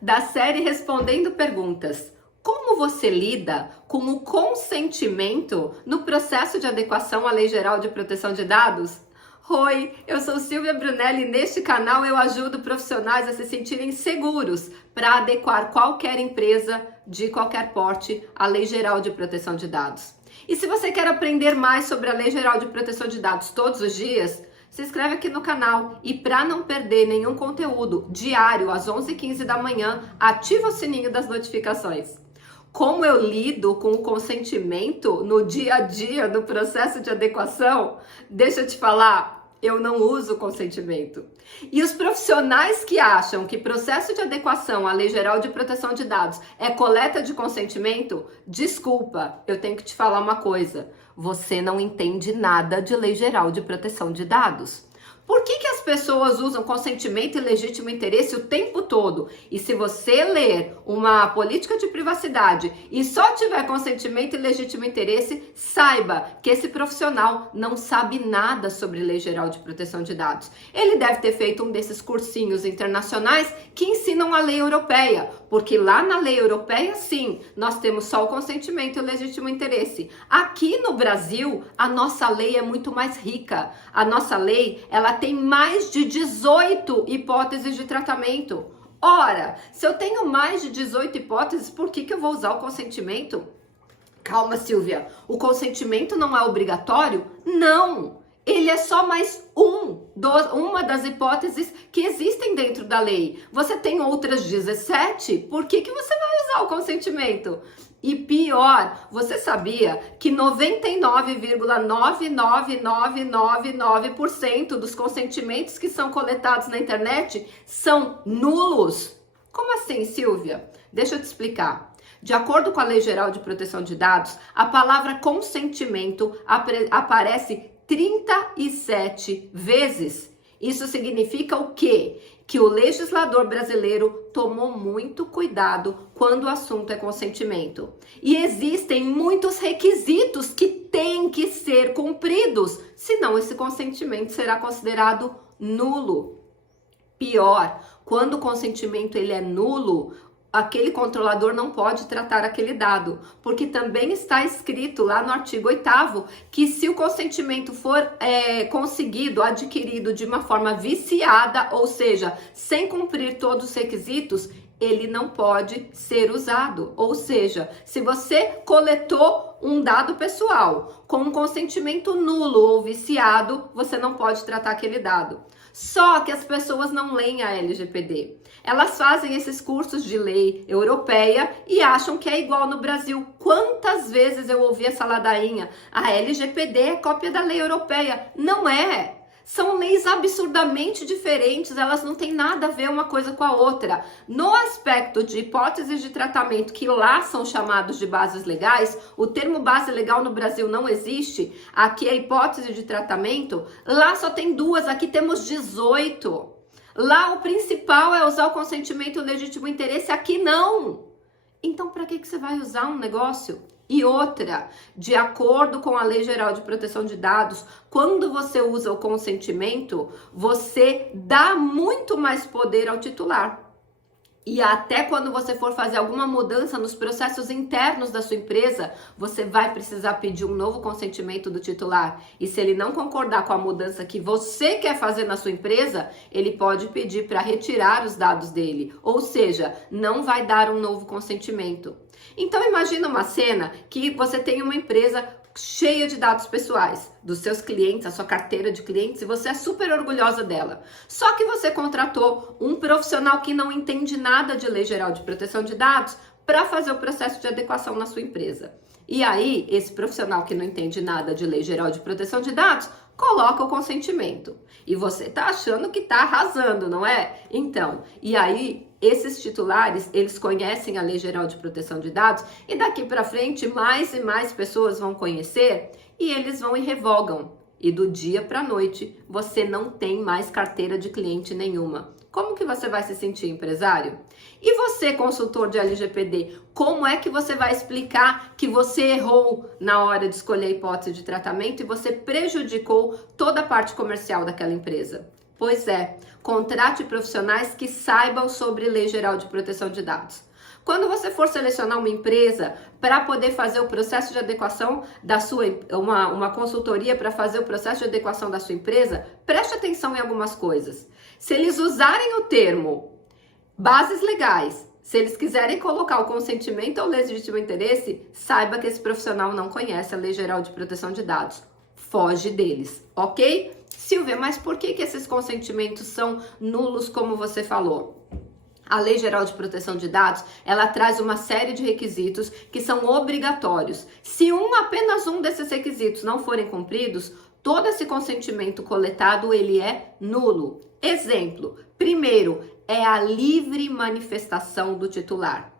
da série Respondendo Perguntas. Como você lida com o consentimento no processo de adequação à Lei Geral de Proteção de Dados? Oi, eu sou Silvia Brunelli e neste canal eu ajudo profissionais a se sentirem seguros para adequar qualquer empresa de qualquer porte à Lei Geral de Proteção de Dados. E se você quer aprender mais sobre a Lei Geral de Proteção de Dados todos os dias, se inscreve aqui no canal e para não perder nenhum conteúdo diário às 11h15 da manhã, ativa o sininho das notificações. Como eu lido com o consentimento no dia a dia do processo de adequação? Deixa eu te falar, eu não uso consentimento. E os profissionais que acham que processo de adequação à Lei Geral de Proteção de Dados é coleta de consentimento, desculpa, eu tenho que te falar uma coisa. Você não entende nada de Lei Geral de Proteção de Dados. Por que as pessoas usam consentimento e legítimo interesse o tempo todo? E se você ler uma política de privacidade e só tiver consentimento e legítimo interesse, saiba que esse profissional não sabe nada sobre Lei Geral de Proteção de Dados. Ele deve ter feito um desses cursinhos internacionais que ensinam a lei europeia, porque lá na lei europeia, sim, nós temos só o consentimento e o legítimo interesse. Aqui no Brasil, a nossa lei é muito mais rica. A nossa lei, ela tem mais de 18 hipóteses de tratamento. Ora, se eu tenho mais de 18 hipóteses, por que eu vou usar o consentimento? Calma, Silvia, o consentimento não é obrigatório? Não! Ele é só mais uma das hipóteses que existem dentro da lei. Você tem outras 17, por que você vai usar o consentimento? E pior, você sabia que 99,99999% dos consentimentos que são coletados na internet são nulos? Como assim, Silvia? Deixa eu te explicar. De acordo com a Lei Geral de Proteção de Dados, a palavra consentimento aparece 37 vezes. Isso significa o quê? Que o legislador brasileiro tomou muito cuidado quando o assunto é consentimento. E existem muitos requisitos que têm que ser cumpridos, senão esse consentimento será considerado nulo. Pior, quando o consentimento ele é nulo, aquele controlador não pode tratar aquele dado, porque também está escrito lá no artigo 8º que se o consentimento for conseguido, adquirido de uma forma viciada, ou seja, sem cumprir todos os requisitos, ele não pode ser usado. Ou seja, se você coletou um dado pessoal com um consentimento nulo ou viciado, você não pode tratar aquele dado. Só que as pessoas não leem a LGPD. Elas fazem esses cursos de lei europeia e acham que é igual no Brasil. Quantas vezes eu ouvi essa ladainha? A LGPD é cópia da lei europeia. Não é. São leis absurdamente diferentes, elas não têm nada a ver uma coisa com a outra. No aspecto de hipóteses de tratamento, que lá são chamados de bases legais, o termo base legal no Brasil não existe, aqui é hipótese de tratamento, lá só tem duas, aqui temos 18. Lá o principal é usar o consentimento e o legítimo interesse, aqui não. Então para que você vai usar um negócio? E outra, de acordo com a Lei Geral de Proteção de Dados, quando você usa o consentimento, você dá muito mais poder ao titular. E até quando você for fazer alguma mudança nos processos internos da sua empresa, você vai precisar pedir um novo consentimento do titular. E se ele não concordar com a mudança que você quer fazer na sua empresa, ele pode pedir para retirar os dados dele. Ou seja, não vai dar um novo consentimento. Então imagina uma cena que você tem uma empresa cheia de dados pessoais dos seus clientes, a sua carteira de clientes, e você é super orgulhosa dela. Só que você contratou um profissional que não entende nada de Lei Geral de Proteção de Dados para fazer o processo de adequação na sua empresa. E aí, esse profissional que não entende nada de Lei Geral de Proteção de Dados coloca o consentimento. E você tá achando que tá arrasando, não é? Então, e aí esses titulares, eles conhecem a Lei Geral de Proteção de Dados e daqui para frente mais e mais pessoas vão conhecer e eles vão e revogam. E do dia para a noite, você não tem mais carteira de cliente nenhuma. Como que você vai se sentir, empresário? E você, consultor de LGPD, como é que você vai explicar que você errou na hora de escolher a hipótese de tratamento e você prejudicou toda a parte comercial daquela empresa? Pois é, contrate profissionais que saibam sobre Lei Geral de Proteção de Dados. Quando você for selecionar uma empresa para poder fazer o processo de adequação da sua, uma consultoria para fazer o processo de adequação da sua empresa, preste atenção em algumas coisas. Se eles usarem o termo bases legais, se eles quiserem colocar o consentimento ou legítimo interesse, saiba que esse profissional não conhece a Lei Geral de Proteção de Dados. Foge deles, ok? Silvia, mas por que esses consentimentos são nulos, como você falou? A Lei Geral de Proteção de Dados, ela traz uma série de requisitos que são obrigatórios. Se apenas um desses requisitos não forem cumpridos, todo esse consentimento coletado, ele é nulo. Exemplo, primeiro, é a livre manifestação do titular.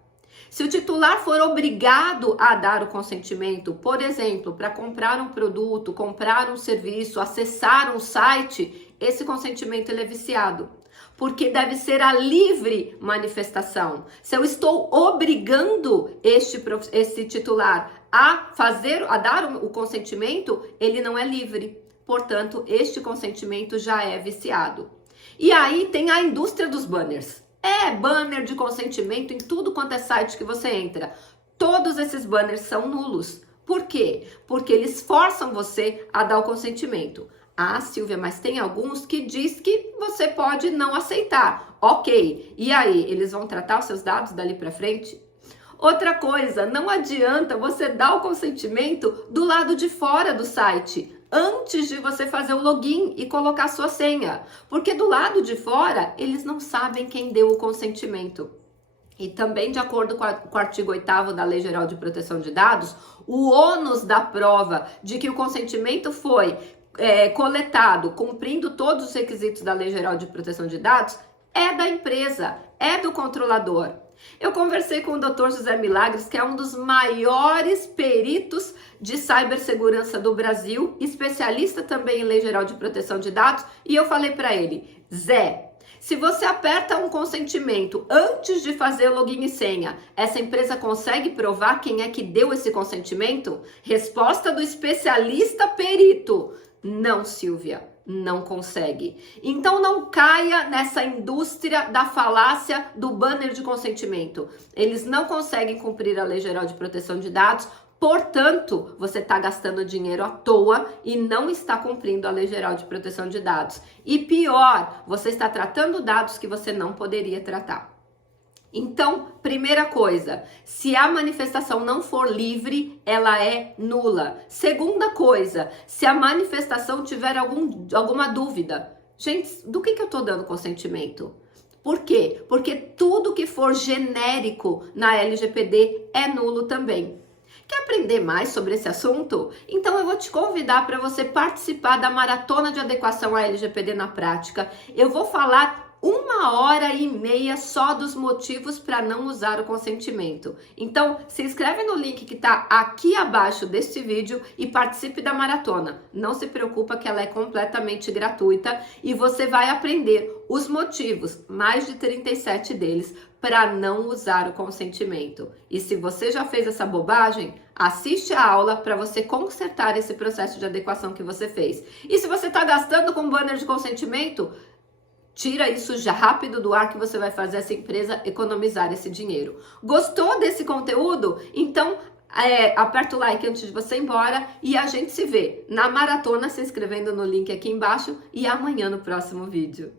Se o titular for obrigado a dar o consentimento, por exemplo, para comprar um produto, comprar um serviço, acessar um site, esse consentimento ele é viciado. Porque deve ser a livre manifestação. Se eu estou obrigando esse titular a dar o consentimento, ele não é livre. Portanto, este consentimento já é viciado. E aí tem a indústria dos banners. É banner de consentimento em tudo quanto é site que você entra. Todos esses banners são nulos. Por quê? Porque eles forçam você a dar o consentimento. Ah, Silvia, mas tem alguns que diz que você pode não aceitar. Ok, e aí, eles vão tratar os seus dados dali para frente? Outra coisa, não adianta você dar o consentimento do lado de fora do site, antes de você fazer o login e colocar a sua senha. Porque do lado de fora, eles não sabem quem deu o consentimento. E também, de acordo com o artigo 8º da Lei Geral de Proteção de Dados, o ônus da prova de que o consentimento foi coletado, cumprindo todos os requisitos da Lei Geral de Proteção de Dados, é da empresa, é do controlador. Eu conversei com o Dr. José Milagres, que é um dos maiores peritos de cibersegurança do Brasil, especialista também em Lei Geral de Proteção de Dados, e eu falei para ele, Zé, se você aperta um consentimento antes de fazer login e senha, essa empresa consegue provar quem é que deu esse consentimento? Resposta do especialista perito. Não, Silvia, não consegue. Então não caia nessa indústria da falácia do banner de consentimento. Eles não conseguem cumprir a Lei Geral de Proteção de Dados, portanto, você está gastando dinheiro à toa e não está cumprindo a Lei Geral de Proteção de Dados. E pior, você está tratando dados que você não poderia tratar. Então, primeira coisa, se a manifestação não for livre, ela é nula. Segunda coisa, se a manifestação tiver alguma dúvida. Gente, do que eu estou dando consentimento? Por quê? Porque tudo que for genérico na LGPD é nulo também. Quer aprender mais sobre esse assunto? Então eu vou te convidar para você participar da Maratona de Adequação à LGPD na prática. Eu vou falar 1h30 só dos motivos para não usar o consentimento. Então, se inscreve no link que está aqui abaixo deste vídeo e participe da maratona. Não se preocupa que ela é completamente gratuita e você vai aprender os motivos, mais de 37 deles, para não usar o consentimento. E se você já fez essa bobagem, assiste a aula para você consertar esse processo de adequação que você fez. E se você está gastando com banner de consentimento, tira isso já rápido do ar que você vai fazer essa empresa economizar esse dinheiro. Gostou desse conteúdo? Então, aperta o like antes de você ir embora e a gente se vê na maratona se inscrevendo no link aqui embaixo e amanhã no próximo vídeo.